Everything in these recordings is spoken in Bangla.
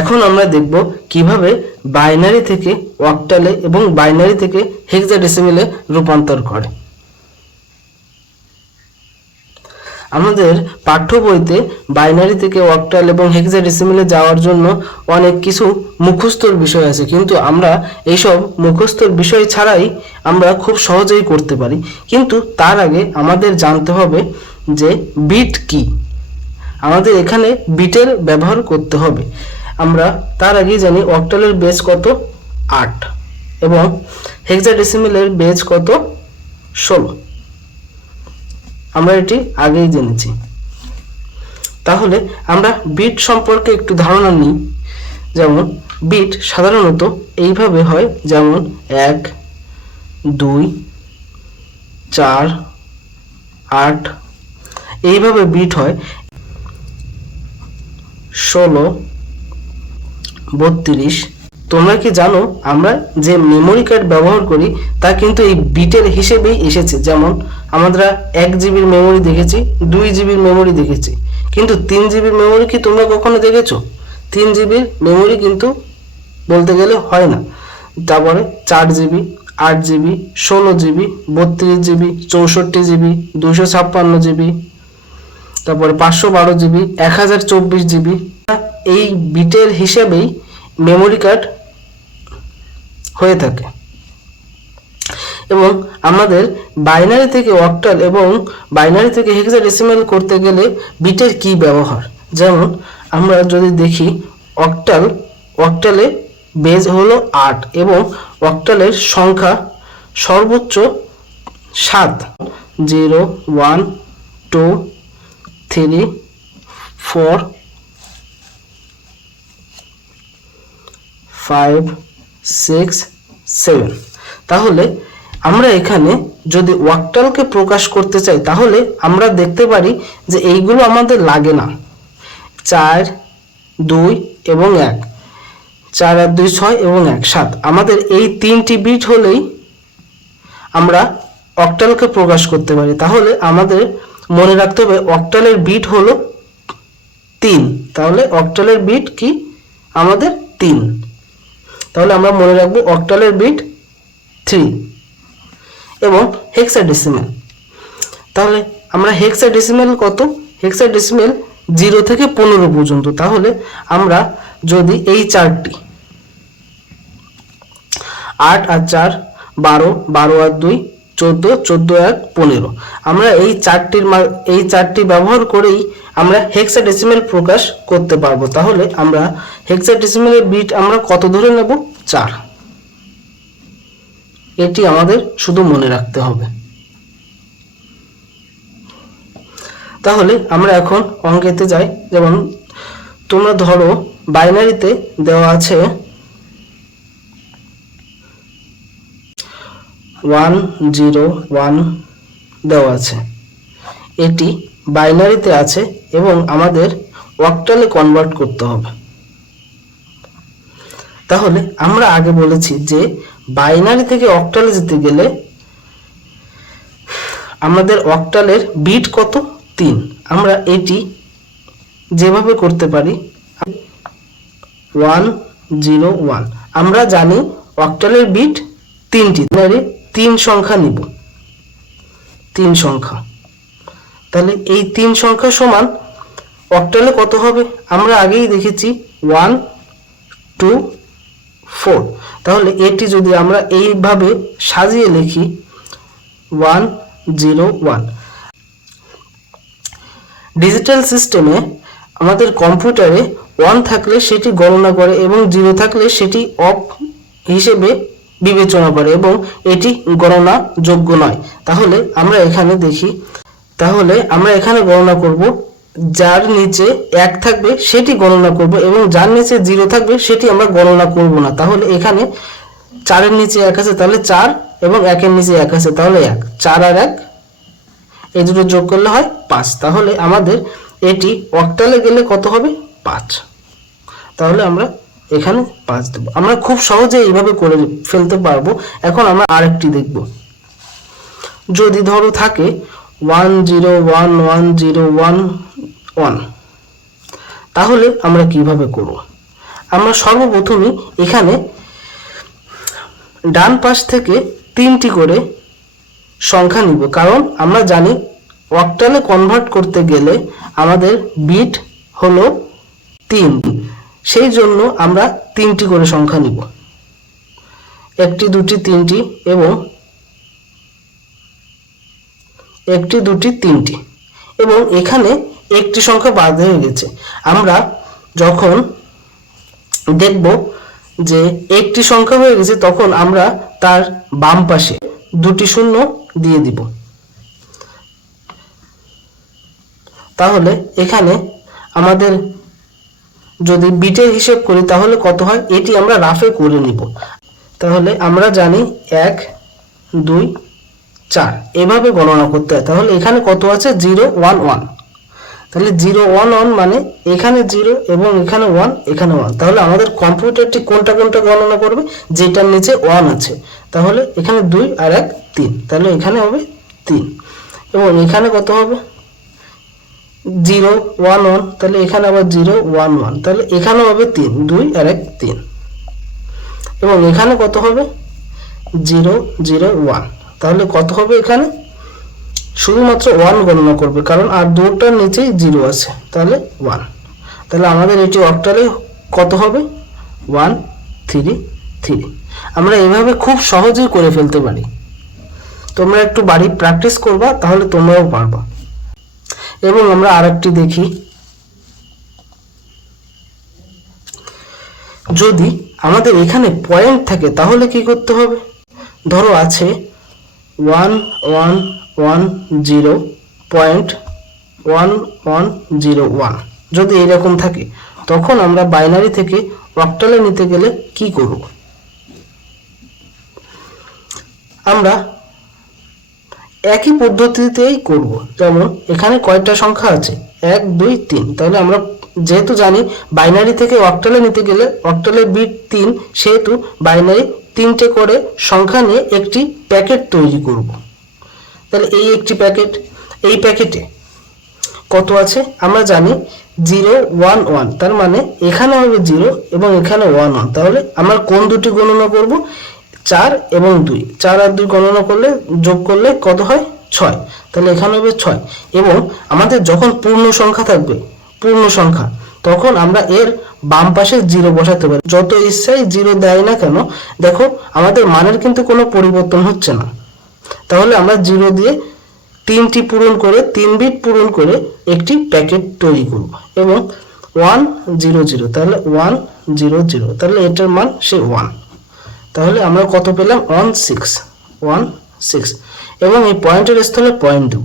এখন আমরা দেখব কিভাবে বাইনারি থেকে অক্টালে এবং বাইনারি থেকে হেক্সাডেসিমেলে রূপান্তর করে। আমাদের পাঠ্য বইতে বাইনারি থেকে অক্টাল এবং হেক্সাডেসিমেলে যাওয়ার জন্য অনেক কিছু মুখস্থর বিষয় আছে, কিন্তু আমরা এইসব মুখস্থর বিষয় ছাড়াই আমরা খুব সহজেই করতে পারি। কিন্তু তার আগে আমাদের জানতে হবে যে বিট কি। আমাদের এখানে বিটের ব্যবহার করতে হবে। আমরা তার আগেই জানি অক্টালের বেজ কত 8 এবং হেক্সাডেসিমেলের বেজ কত 16। আমরা এটি আগেই জেনেছি। তাহলে আমরা বিট সম্পর্কে একটু ধারণা নিই। যেমন বিট সাধারণত এইভাবে হয়, যেমন 1 2 4 8 এইভাবে বিট হয়। 16 32। তোমরা কি জানো আমরা যে মেমোরি কার্ড ব্যবহার করি তা কিন্তু এই বিটের হিসেবেই এসেছে। যেমন আমরা 1 জিবির মেমোরি দেখেছি, 2 জিবির মেমোরি দেখেছি, কিন্তু 3 জিবির মেমোরি কি তোমরা কখনো দেখেছো? 3 জিবির মেমোরি কিন্তু বলতে গেলে হয় না। তারপরে 4 GB, 8 GB, 16 GB, 32 GB, 64 GB, 256 GB, তারপরে 512 জিবি, 1024 জিবি। এই বিটের হিসেবেই মেমোরি কার্ড হয়ে থাকে। এবং আমাদের বাইনারি থেকে অক্টাল এবং বাইনারি থেকে হেক্সাডেসিমেল করতে গেলে বিটের কি ব্যবহার। যেমন আমরা যদি দেখি অক্টালে বেজ হলো 8 এবং অক্টালের সংখ্যা সর্বোচ্চ 7। 0 1 2 3 4 5 6 7। তাহলে আমরা এখানে যদি অক্টালকে প্রকাশ করতে চাই তাহলে আমরা দেখতে পারি যে এইগুলো আমাদের লাগে না। 4 2 এবং 1, 4 আর 2 6 এবং 1 7। আমাদের এই 3টি বিট হলেই আমরা অক্টালকে প্রকাশ করতে পারি। তাহলে আমাদের মনে রাখতে হবে অক্টালের বিট হলো 3। তাহলে অক্টালের বিট কি আমাদের 3। তাহলে আমরা মনে রাখবো অক্টালের বিট 3 এবং হেক্সাডেসিমেল। তাহলে আমরা হেক্সাডেসিমেল কত? হেক্সাডেসিমেল 0 থেকে 15 পর্যন্ত। তাহলে আমরা যদি এই চারটি 8 আর 4 12, 12 আর 2 14, 14 আর 15, আমরা এই চারটি ব্যবহার করেই আমরা হেক্সাডেসিমেল প্রকাশ করতে পারবো। তাহলে আমরা হেক্সাডেসিমেলের বিট আমরা কত ধরে নেব? 4। এটি আমাদের শুধু মনে রাখতে হবে। তাহলে আমরা এখন অঙ্কেতে যাই। যেমন তোমরা ধরো বাইনারিতে দেওয়া আছে 1 0 1 দেওয়া আছে, এটি বাইনারিতে আছে এবং আমাদের অক্টালে কনভার্ট করতে হবে। তাহলে আমরা আগে বলেছি যে বাইনারি থেকে অক্টালে যেতে গেলে আমাদের অক্টালের বিট কত? 3। আমরা এটি যেভাবে করতে পারি 1 0 1। আমরা জানি অক্টালের বিট 3টি, 3 সংখ্যা নিব, 3 সংখ্যা। তাহলে এই 3 সংখ্যা সমান অক্টালে কত হবে? আমরা আগেই দেখেছি 1 2 4। তাহলে এটি যদি আমরা এইভাবে সাজিয়ে লিখি 1 0 1। ডিজিটাল সিস্টেমে আমাদের কম্পিউটারে 1 থাকলে সেটি গণনা করে এবং 0 থাকলে সেটি অফ হিসেবে বিবেচনা করে এবং এটি গণনা যোগ্য নয়। তাহলে আমরা এখানে দেখি, তাহলে আমরা এখানে গণনা করব, যার নিচে 1 থাকবে সেটি গণনা করব এবং যার নিচে 0 থাকবে সেটি আমরা গণনা করব না। তাহলে এখানে 4 এর নিচে 1 আছে, তাহলে 4 এবং 1 এর নিচে 1 আছে, তাহলে 1। 4 আর 1 এই দুটো যোগ করলে হয় 5। তাহলে আমাদের এটি অক্টালে গেলে কত হবে? 5। তাহলে আমরা এখানে 5 দেব। আমরা খুব সহজে এইভাবে করে ফেলতে পারবো। এখন আমরা আরেকটি দেখব। যদি ধরো থাকে 1 0 1 1 0 1 1, তাহলে আমরা কিভাবে করব? আমরা সর্বপ্রথমই এখানে ডান পাশ থেকে 3টি করে সংখ্যা নিব, কারণ আমরা জানি অক্টালে কনভার্ট করতে গেলে আমাদের বিট হলো 3, সেই জন্য আমরা 3টি করে সংখ্যা নিব, 1টি 2টি 3টি এবং 1টি 2টি 3টি, এবং এখানে একটি সংখ্যা বাদ হয়ে গেছে। আমরা যখন দেখব যে একটি সংখ্যা হয়ে গেছে তখন আমরা তার বাম পাশে 2টি শূন্য দিয়ে দিব। তাহলে এখানে আমাদের যদি বিটের হিসেব করি তাহলে কত হয় এটি আমরা রাফে করে নিব। তাহলে আমরা জানি 1 2 4 এভাবে গণনা করতে হয়। তাহলে এখানে কত আছে 0 1 1, তাহলে 0 1 1 মানে এখানে 0 এবং এখানে 1 এখানে 1। তাহলে আমাদের কম্পিউটারটি কোনটা গণনা করবে, যেটার নিচে 1 আছে। তাহলে এখানে 2 আর 1 3, তাহলে এখানে হবে 3, এবং এখানে কত হবে 0 1 1, তাহলে এখানে আবার 0 1 1, তাহলে এখানে হবে 3 2 আর 1 3, এবং এখানে কত হবে 0 0 1, তাহলে কত হবে এখানে শুধুমাত্র 1 গণনা করবে, কারণ আর দুটোর নিচেই 0 আছে, তাহলে 1। তাহলে আমাদের এটি অক্টালে কত হবে 1 3 3। আমরা এভাবে খুব সহজেই করে ফেলতে পারি। তোমরা একটু বাড়ি প্র্যাকটিস করবা, তাহলে তোমরাও পারবা। এবং আমরা আরেকটি দেখি, যদি আমাদের এখানে পয়েন্ট থাকে তাহলে কি করতে হবে, ধরো আছে 1 1 1 0 পয়েন্ট 1 1 0 1, যদি এরকম থাকে তখন আমরা বাইনারি থেকে অক্টালে নিতে গেলে কি করব, আমরা একই পদ্ধতিতেই করব। যেমন এখানে কয়টা সংখ্যা আছে 1 2 3, তাহলে আমরা যেহেতু জানি বাইনারি থেকে অক্টালে নিতে গেলে অক্টালের বিট 3, সেহেতু বাইনারি 3টে করে সংখ্যা নিয়ে একটি প্যাকেট তৈরি করব। তাহলে এই একটি প্যাকেট, এই প্যাকেটে কত আছে আমরা জানি 0 1 1, তার মানে এখানে হবে 0 এবং এখানে 1 1, তাহলে আমরা কোন দুটি গণনা করব 4 এবং 2, 4 আর 2 গণনা করলে যোগ করলে কত হয় 6, তাহলে এখানে হবে 6। এবং আমাদের যখন পূর্ণ সংখ্যা থাকবে, পূর্ণ সংখ্যা, তখন আমরা এর বাম পাশে 0 বসাতে পারি। যত ইচ্ছাই 0 দেয় না কেন, দেখো আমাদের মানের কিন্তু কোনো পরিবর্তন হচ্ছে না। তাহলে আমরা 0 দিয়ে 3টি পূরণ করে 3 বিট পূরণ করে একটি প্যাকেট তৈরি করব, এবং 1 0 0, তাহলে 1 0 0, তাহলে এটার মান সে 1। তাহলে আমরা কত পেলাম 1 6, এবং এই পয়েন্টের স্থলে পয়েন্ট দেব।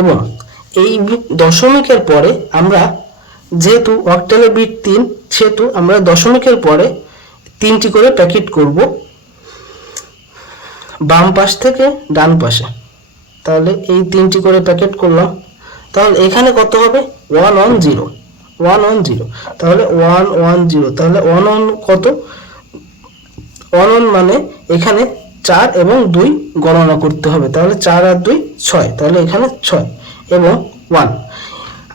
এবং এই দশমিকের পরে আমরা যেহেতু অক্টালে বিট 3, সেহেতু আমরা দশমিকের পরে 3টি করে প্যাকেট করব বাম পাশ থেকে ডান পাশে। তাহলে এই 3টি করে প্যাকেট করলাম। তাহলে এখানে কত হবে 1 1 0 1 1 0, তাহলে 1 1 0, তাহলে 1 1 কত 1 1 মানে এখানে 4 এবং 2 গণনা করতে হবে, তাহলে 4 আর 2 6, তাহলে এখানে 6 এবং 1।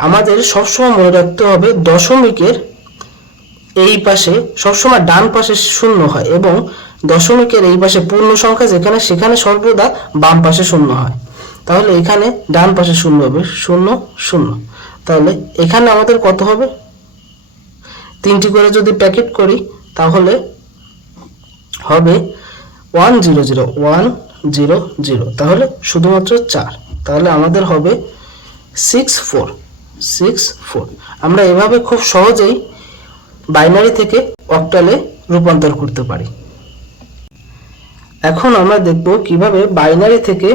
আমাদের সবসময় মনে রাখতে হবে দশমিকের এই পাশে সবসময় ডান পাশে 0 হয়, এবং দশমিকের এই পাশে পূর্ণ সংখ্যা যেখানে, সেখানে সর্বদা বাম পাশে 0 হয়। তাহলে এখানে ডান পাশে 0 হবে 0 0, তাহলে এখানে আমাদের কত হবে 3টি করে যদি প্যাকেট করি তাহলে হবে 1 0 0 1 0 0, তাহলে শুধুমাত্র 4, তাহলে আমাদের হবে 6 4 6 4। আমরা এভাবে খুব সহজেই বাইনারি থেকে অক্টালে রূপান্তর করতে পারি। এখন আমরা দেখব কিভাবে বাইনারি থেকে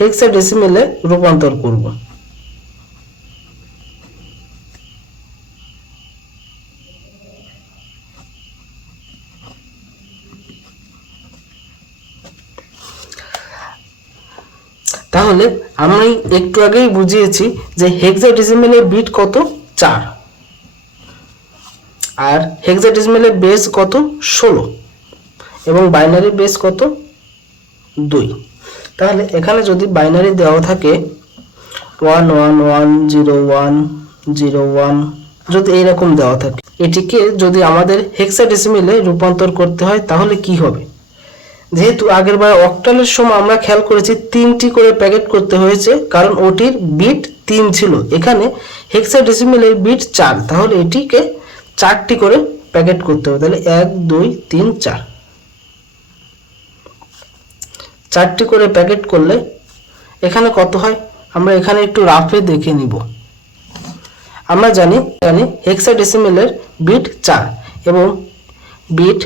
হেক্সাডেসিমেলে রূপান্তর করব। তাহলে আমি একটু আগেই বুঝিয়েছি যে হেক্সাডেসিমেলের বিট কত 4, আর হেক্সাডেসিমেলের বেস কত 16, এবং বাইনারি বেস কত 2। তাহলে এখানে যদি বাইনারি দেওয়া থাকে 1 1 1 0 1 0 1 যদি এইরকম দেওয়া থাকে, এটিকে যদি আমাদের হেক্সাডেসিমেলে রূপান্তর করতে হয় তাহলে কি হবে? যেহেতু আগের বার অক্টালের সময় আমরা খেয়াল করেছি 3টি করে প্যাকেট করতে হয়েছে, কারণ ওটির বিট 3 ছিল। এখানে হেক্সাডেসিমেলের বিট 4, তাহলে এটিকে 4টি করে প্যাকেট করতে হবে। তাহলে 1 2 3 4, 4টি করে প্যাকেট করলে এখানে কত হয় আমরা এখানে একটু রাফে দেখে নিব। আমরা জানি হেক্সাডেসিমেলের বিট 4 এবং বিট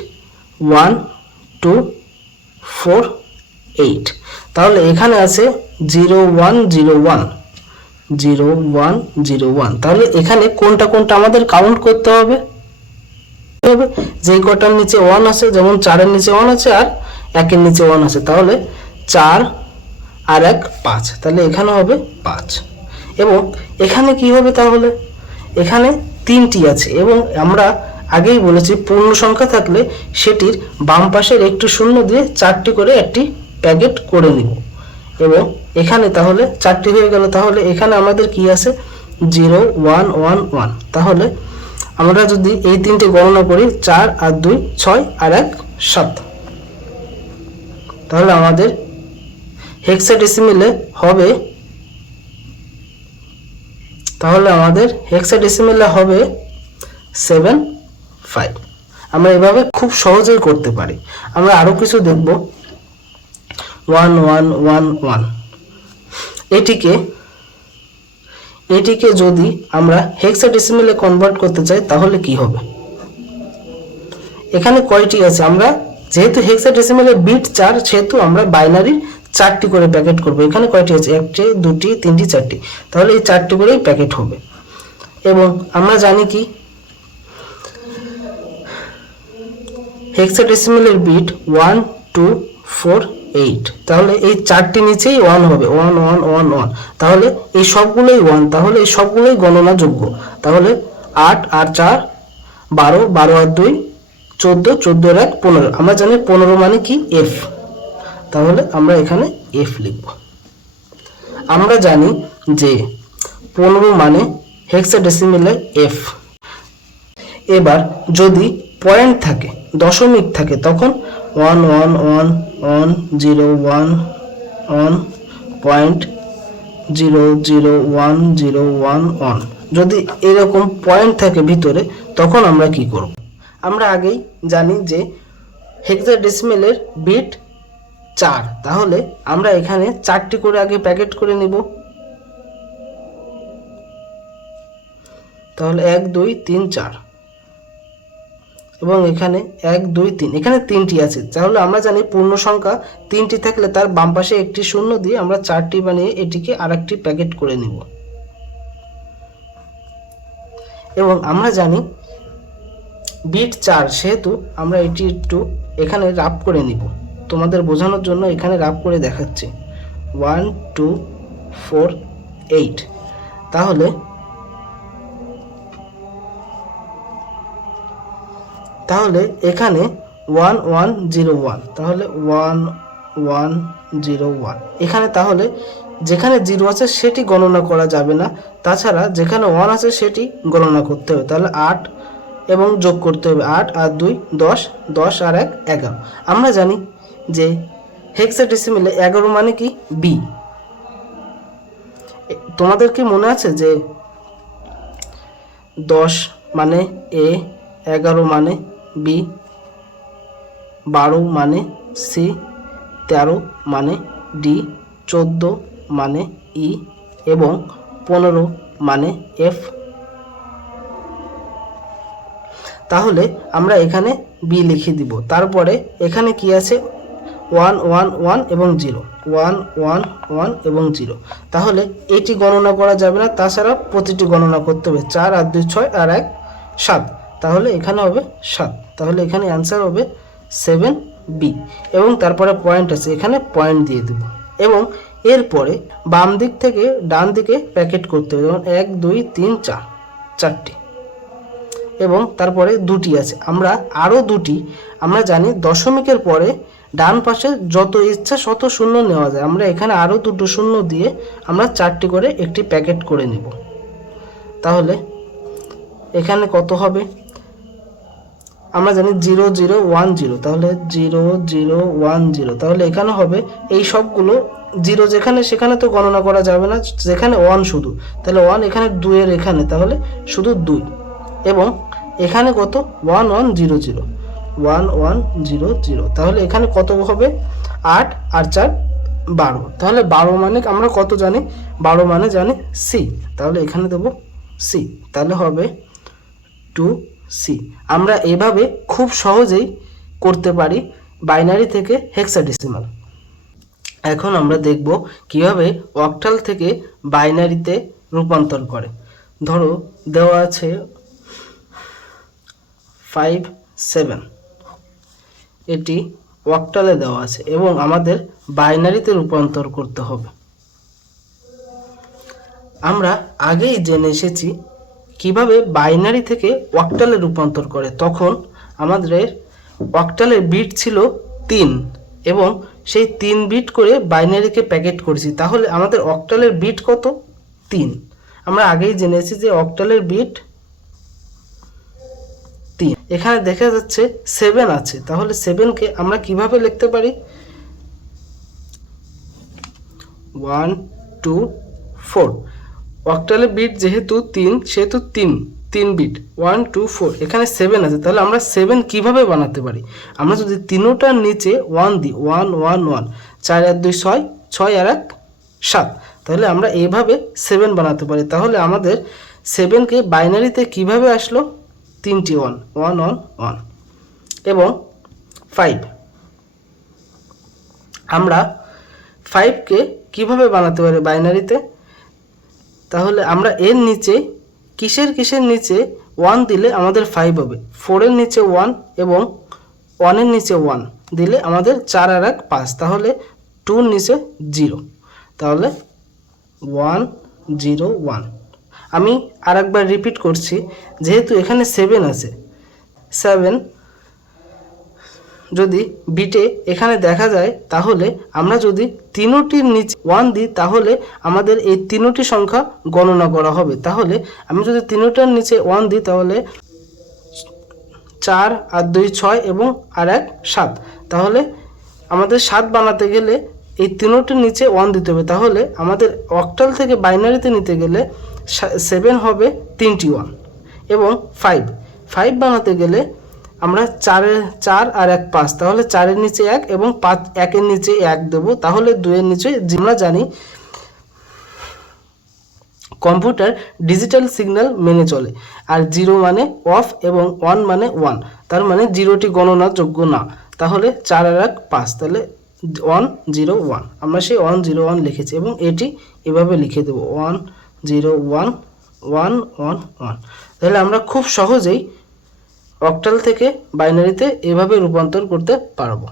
1 2 4 8, তাহলে এখানে আছে 0 1 0 1 0 1 0 1। তাহলে এখানে কোনটা কোনটা আমাদের কাউন্ট করতে হবে, যে কটার নিচে 1 আছে, যেমন 4 এর নিচে 1 আছে আর 1 এর নিচে 1 আছে, তাহলে 4 আর 1 5, তাহলে এখানে হবে 5। এবং এখানে কি হবে, তাহলে এখানে 3টি আছে এবং আমরা আগেই বলেছি পূর্ণ সংখ্যা থাকলে সেটির বাম পাশের একটু শূন্য দিয়ে 4টি করে একটি প্যাকেট করে নিব। এবং এখানে তাহলে 4টি হয়ে গেল। তাহলে এখানে আমাদের কি আছে 0 1 1 1। তাহলে আমরা যদি এই 3টে গণনা করি 4 আর 2 6 আর 1 7, তাহলে আমাদের হেক্সাডেসিমেলে হবে 7 5। আমরা এভাবে খুব সহজেই করতে পারি। আমরা আরো কিছু দেখব। 1 1 1 1, এটিকে যদি আমরা হেক্সাডেসিমেলে কনভার্ট করতে চাই তাহলে কি হবে? এখানে কয়টি আছে? আমরা যেহেতু হেক্সাডেসিমেলের বিট 4, সেহেতু আমরা বাইনারি 4টি করে প্যাকেট করব। এখানে কয়টি আছে? 1টি 2টি 3টি 4টি, তাহলে এই 4টি করেই প্যাকেট হবে। এবং আমরা জানি কি হেক্সাডেসিমেলের বিট 1 2 4 8, তাহলে এই 4টি নিচেই 1 হবে, 1 1 1 1, তাহলে এই সবগুলোই 1, তাহলে এই সবগুলোই গণনাযোগ্য। তাহলে 8 আর 4 12, 12 আর 2 14, 14 আর 1 15। আমরা জানি 15 মানে কি? এফ, তাহলে আমরা এখানে এফ লিখব। আমরা জানি যে 15 মানে হেক্সাডেসিমেলে এফ। এবার যদি পয়েন্ট থাকে, দশমিক থাকে, তখন 1 1 1 1 0 1 1 পয়েন্ট 0 0 1 0 1 1। যদি এরকম পয়েন্ট থাকে ভিতরে, তখন আমরা কি করব? আমরা আগেই জানি যে হেক্সাডেসিমেলের বিট 4, তাহলে আমরা এখানে 4টি করে আগে প্যাকেট করে নিব। তাহলে 1 2 3 4, এবং এখানে 1 2 3, এখানে 3টি আছে। তাহলে আমরা জানি পূর্ণ সংখ্যা 3টি থাকলে তার বাম পাশে একটি শূন্য দিয়ে আমরা 4টি বানিয়ে এটিকে আরেকটি প্যাকেট করে নিব। এবং আমরা জানি বিট 4, সেহেতু আমরা এটি একটু এখানে রাফ করে নিব। তোমাদের বোঝানোর জন্য এখানে রাফ করে দেখাচ্ছি। 1 2 4 8, তাহলে এখানে 1 1 0 1, তাহলে 1 1 0 1। এখানে তাহলে যেখানে 0 আছে সেটি গণনা করা যাবে না, তাছাড়া যেখানে 1 আছে সেটি গণনা করতে হবে। তাহলে 8 এবং যোগ করতে হবে, 8 আর 2 10, 10 আর 1 11। আমরা জানি যে হেক্সাডেসিমেলে 11 মানে কি? বি। তোমাদের কি মনে আছে যে 10 মানে এ, 11 মানে বি, 12 মানে সি, 13 মানে ডি, 14 মানে ই এবং 15 মানে এফ। তাহলে আমরা এখানে বি লিখে দিব। তারপরে এখানে কি আছে? 1 1 1 এবং 0, 1 1 1 এবং 0। তাহলে এটি গণনা করা যাবে না, তাছাড়া প্রতিটি গণনা করতে হবে। 4 আর 2 6 আর 1 7, তাহলে এখানে হবে 7। তাহলে এখানে অ্যান্সার হবে 7B। এবং তারপরে পয়েন্ট আছে, এখানে পয়েন্ট দিয়ে দেব। এবং এরপরে বাম দিক থেকে ডান দিকে প্যাকেট করতে হবে, যেমন 1 2 3 4, 4টি। এবং তারপরে 2টি আছে, আমরা আরও 2টি। আমরা জানি দশমিকের পরে ডান পাশে যত ইচ্ছা শত শূন্য নেওয়া যায়। আমরা এখানে আরও 2টো শূন্য দিয়ে আমরা 4টি করে একটি প্যাকেট করে নেব। তাহলে এখানে কত হবে, আমরা জানি 0 0 1 0, তাহলে 0 0 1 0, তাহলে এখানে হবে এই সবগুলো 0 যেখানে সেখানে তো গণনা করা যাবে না, যেখানে 1 শুধু, তাহলে 1 এখানে 2 এর এখানে, তাহলে শুধু 2, এবং এখানে কত 1 1 0 0 1 1 0 0, তাহলে এখানে কত হবে 8 আর 4 12, তাহলে 12 মানে আমরা কত জানি, 12 মানে জানি সি, তাহলে এখানে দেব সি, তাহলে হবে 2C। আমরা এভাবে খুব সহজেই করতে পারি বাইনারি থেকে হেক্সাডেসিমাল। এখন আমরা দেখব কিভাবে অক্টাল থেকে বাইনারিতে রূপান্তর করে। ধরো দেওয়া আছে 5 7, এটি অক্টালে দেওয়া আছে এবং আমাদের বাইনারিতে রূপান্তর করতে হবে। আমরা আগেই জেনে এসেছি কিভাবে বাইনারি থেকে অক্টালে রূপান্তর করে। তখন আমাদের অক্টালের বিট ছিল 3 এবং সেই 3 বিট করে বাইনারিকে প্যাকেট করেছি, তাহলে আমাদের অক্টালের বিট কত 3। আমরা আগেই জেনেছি যে অক্টালের বিট 3। এখানে দেখা যাচ্ছে 7 আছে, তাহলে 7কে আমরা কিভাবে লিখতে পারি, 1 2 4, অক্টালের বিট যেহেতু 3 সেহেতু 3 বিট 1 2 4, এখানে 7 আছে, তাহলে আমরা 7 কিভাবে বানাতে পারি, আমরা যদি তিনোটার নিচে 1 দিই, 1 1 1, 4 আর 2 6, 6 আর 1 7, তাহলে আমরা এইভাবে 7 বানাতে পারি। তাহলে আমাদের 7কে বাইনারিতে কিভাবে আসলো, 3টি 1 1 1 1, এবং 5, আমরা 5কে কিভাবে বানাতে পারি বাইনারিতে, তাহলে আমরা এর নিচে কিসের নিচে 1 দিলে আমাদের 5 হবে, 4 এর নিচে 1 এবং 1 এর নিচে 1 দিলে আমাদের 4 আর 1 5, তাহলে 2 এর নিচে 0, তাহলে 1 0 1। আমি আরেকবার রিপিট করছি, যেহেতু এখানে 7 আছে, 7 যদি বিটে এখানে দেখা যায়, তাহলে আমরা যদি তিনোটির নিচে 1 দিই তাহলে আমাদের এই তিনোটি সংখ্যা গণনা করা হবে। তাহলে আমি যদি তিনোটার নিচে 1 দিই তাহলে 4 আর 2 6 এবং আর 1 7, তাহলে আমাদের 7 বানাতে গেলে এই তিনোটির নিচে 1 দিতে হবে, তাহলে আমাদের অক্টাল থেকে বাইনারিতে নিতে গেলে 7 হবে 3টি 1, এবং 5 বানাতে গেলে আমরা 4 আর 1 5, তাহলে 4 এর নিচে 1 এবং 5 1 এর নিচে 1 দেব, তাহলে 2 এর নিচে, আমরা জানি কম্পিউটার ডিজিটাল সিগন্যাল মেনে চলে, আর 0 মানে অফ এবং 1 মানে 1, তার মানে 0টি গণনার যোগ্য না, তাহলে 4 আর 1 5, তাহলে 1 0 1, আমরা সেই 1 0 1 লিখেছি এবং এটি এভাবে লিখে দেব 1 0 1 1 1 1। তাহলে আমরা খুব সহজেই অক্টাল থেকে বাইনারিতে এভাবে রূপান্তর করতে পারবো।